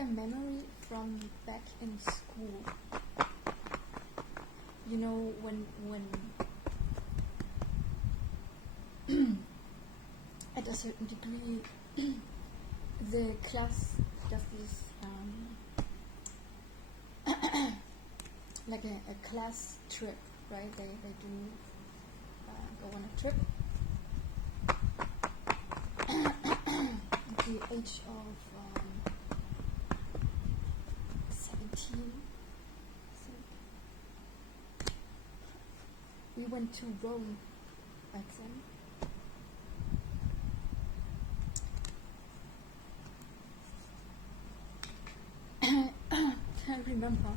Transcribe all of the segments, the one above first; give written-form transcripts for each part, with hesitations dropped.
a memory from back in school. You know, when at a certain degree the class does this like a class trip, right? They do go on a trip at the age of 17. So we went to Rome back then. I remember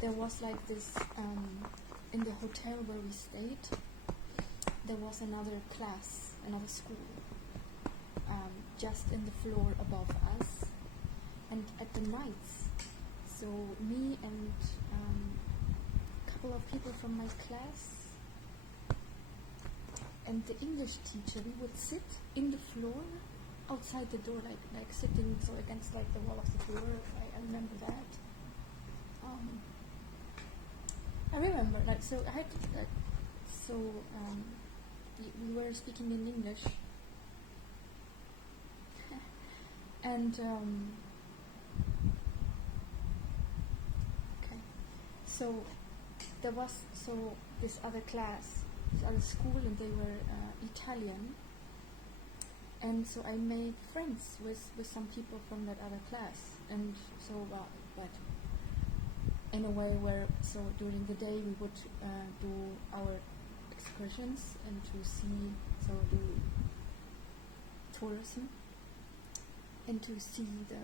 there was like this in the hotel where we stayed. There was another class, another school, just in the floor above us. And at the nights, so me and a couple of people from my class and the English teacher, we would sit in the floor outside the door, like sitting so against like the wall of the floor. I remember that. I remember like so I had to, like so we were speaking in English and okay, so there was this other class, this other school, and they were Italian. And so I made friends with some people from that other class, and so but in a way where so during the day we would do our excursions and to see, so do tourism and to see the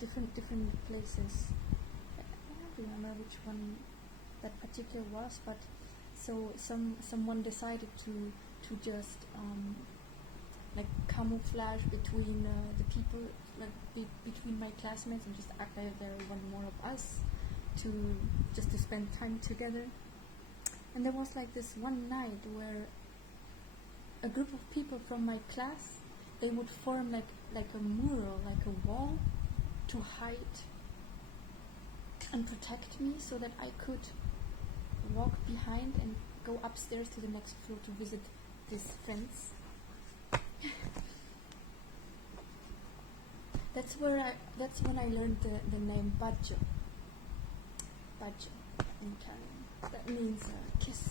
different places. I don't remember which one that particular was, but so someone decided to just like camouflage between the people, like between my classmates, and just act like there were one more of us to spend time together. And there was like this one night where a group of people from my class, they would form like a mural, like a wall, to hide and protect me so that I could walk behind and go upstairs to the next floor to visit these friends. That's when I learned the name Baggio. Baggio in Italian. That means kiss.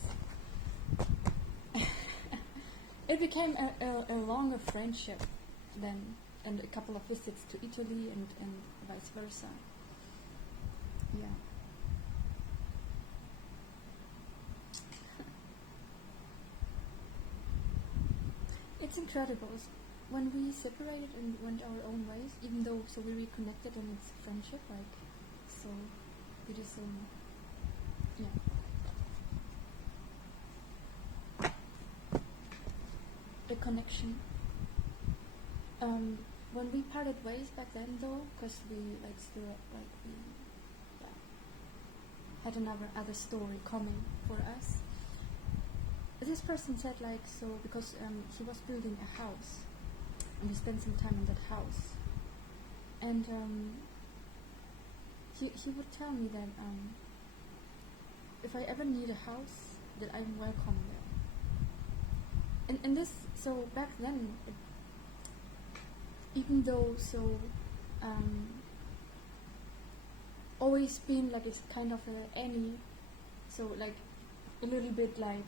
It became a longer friendship then, and a couple of visits to Italy and vice versa. Yeah. It's incredible. When we separated and went our own ways, even though so we reconnected and it's friendship, like so it is yeah. A connection. When we parted ways back then, though, because we like still like we had other story coming for us. This person said like so because he was building a house, and we spent some time in that house, and he would tell me that if I ever need a house, that I'm welcome there. And this, so back then, even though so always been like it's kind of any, so like a little bit like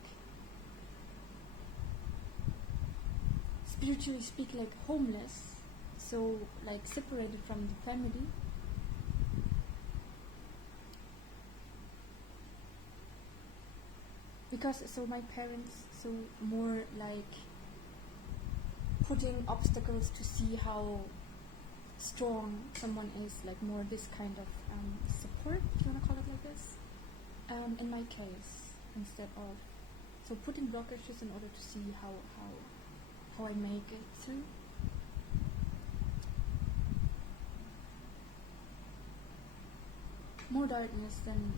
spiritually speaking, like homeless, so like separated from the family. Because so my parents so more like putting obstacles to see how strong someone is, like more this kind of support, if you want to call it like this, in my case, instead of so putting blockages in order to see how I make it through. More darkness than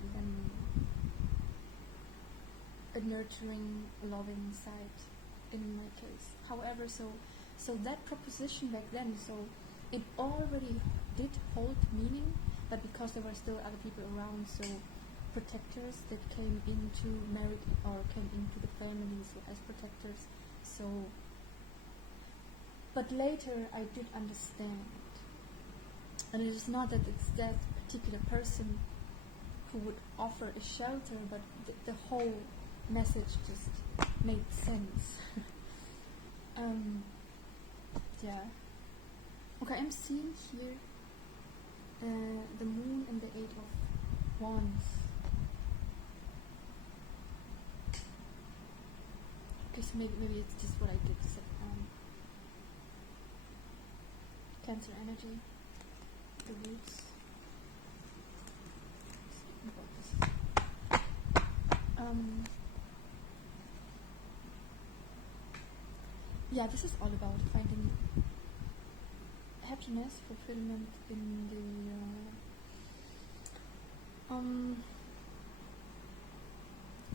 a nurturing, loving side in my case. However, so that proposition back then, so it already did hold meaning, but because there were still other people around, so protectors that came into married or came into the family so as protectors. So, but later I did understand, and it is not that it's that particular person who would offer a shelter, but the whole message just made sense. Yeah. Okay, I'm seeing here the moon and the Eight of Wands. Okay, so maybe it's just what I did. So, Cancer energy, the roots. Yeah, this is all about finding happiness, fulfillment in the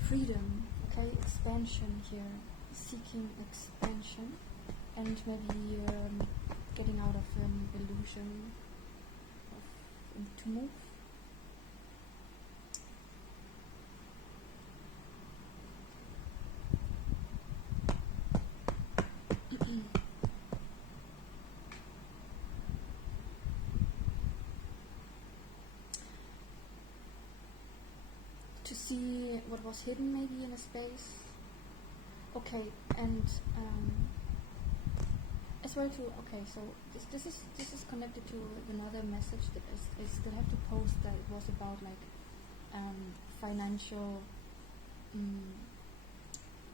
freedom, okay, expansion here, seeking expansion, and maybe getting out of an illusion to move. To see what was hidden maybe in a space. Okay, and as well too. Okay, so this is connected to another message that I still have to post, that it was about like financial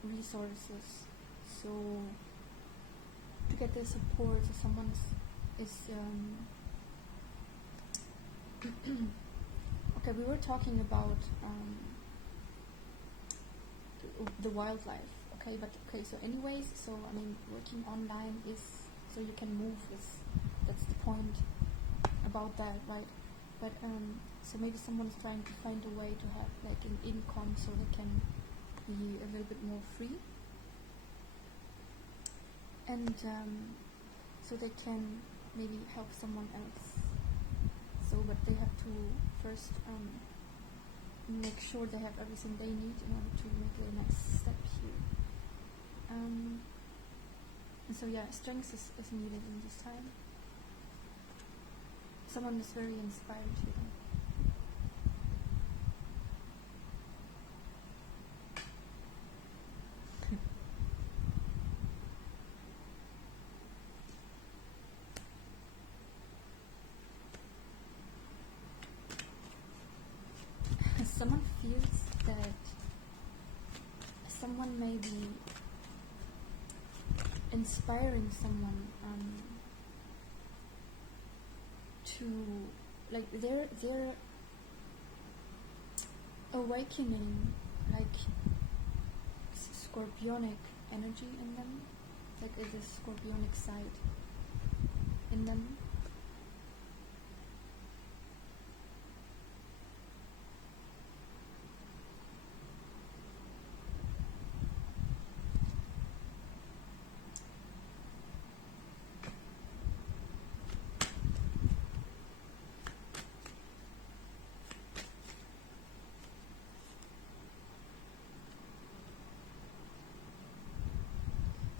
resources. So to get the support, so someone is okay, we were talking about the wildlife. Okay, but okay, so anyways, so I mean, working online is so you can move. That's the point about that, right? But so maybe someone is trying to find a way to have like an income so they can be a little bit more free, and so they can maybe help someone else. So, but they have to first make sure they have everything they need in order to make the next step here. And so yeah, strength is needed in this time. Someone is very inspired here. Someone feels that someone may be inspiring someone to, like, they're awakening like scorpionic energy in them, like there's a scorpionic side in them.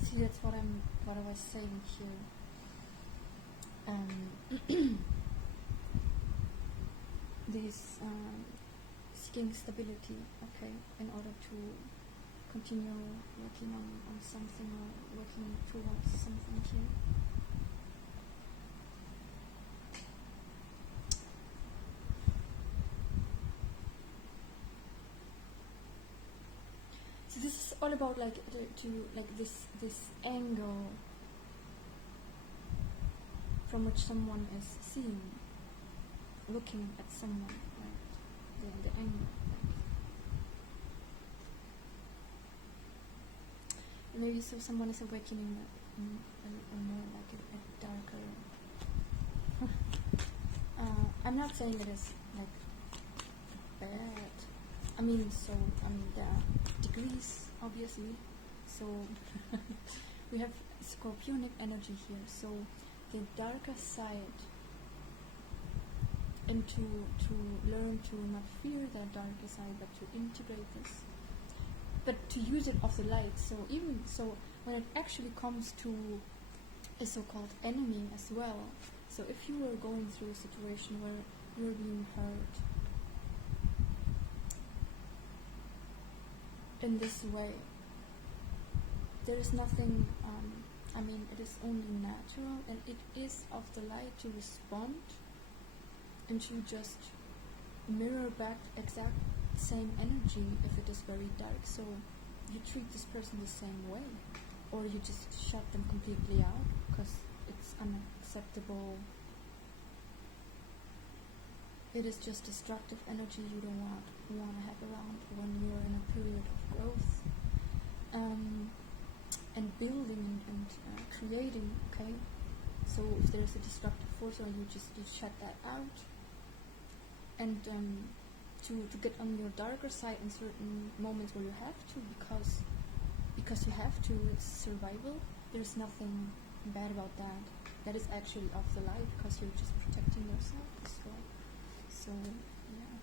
See, that's what I was saying here. This seeking stability, okay, in order to continue working on something or working towards something here. So this is all about like this angle from which someone is seeing, looking at someone, right? The angle. Like. Maybe so someone is awakening a more like a darker. I'm not saying it is like bad. there are degrees, obviously. So we have scorpionic energy here. So the darker side, and to learn to not fear that darker side, but to integrate this, but to use it of the light. So even so, when it actually comes to a so-called enemy as well. So if you were going through a situation where you're being hurt in this way, there is nothing, it is only natural, and it is of the light to respond and to just mirror back exact same energy if it is very dark. So you treat this person the same way, or you just shut them completely out because it's unacceptable. It is just destructive energy you don't want to have around when you're in a period of growth and building and creating. Okay, so if there's a destructive force, or you shut that out, and to get on your darker side in certain moments where you have to, because you have to. It's survival. There's nothing bad about that. That is actually of the light, because you're just protecting yourself as well. So yeah.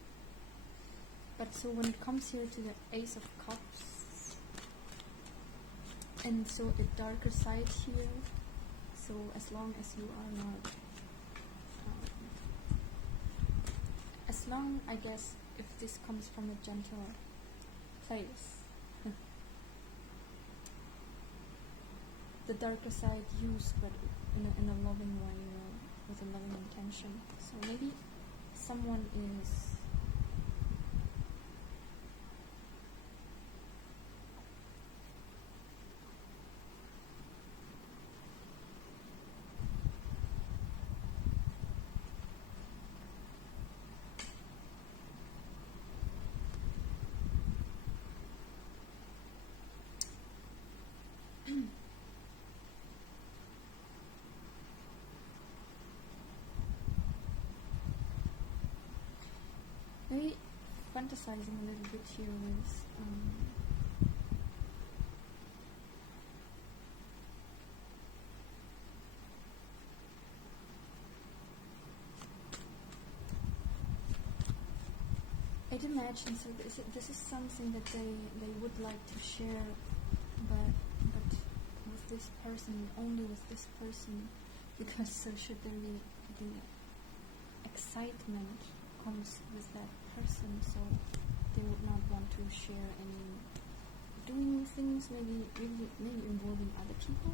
But so when it comes here to the Ace of Cups, and so the darker side here, so as long as you are not, as long, I guess, if this comes from a gentle place, the darker side used, but in a loving way, or with a loving intention. So maybe someone is maybe fantasizing a little bit here with I'd imagine, so this is something that they would like to share, but with this person, only with this person, because so should there be the excitement comes with that person, so they would not want to share any doing things, maybe involving other people.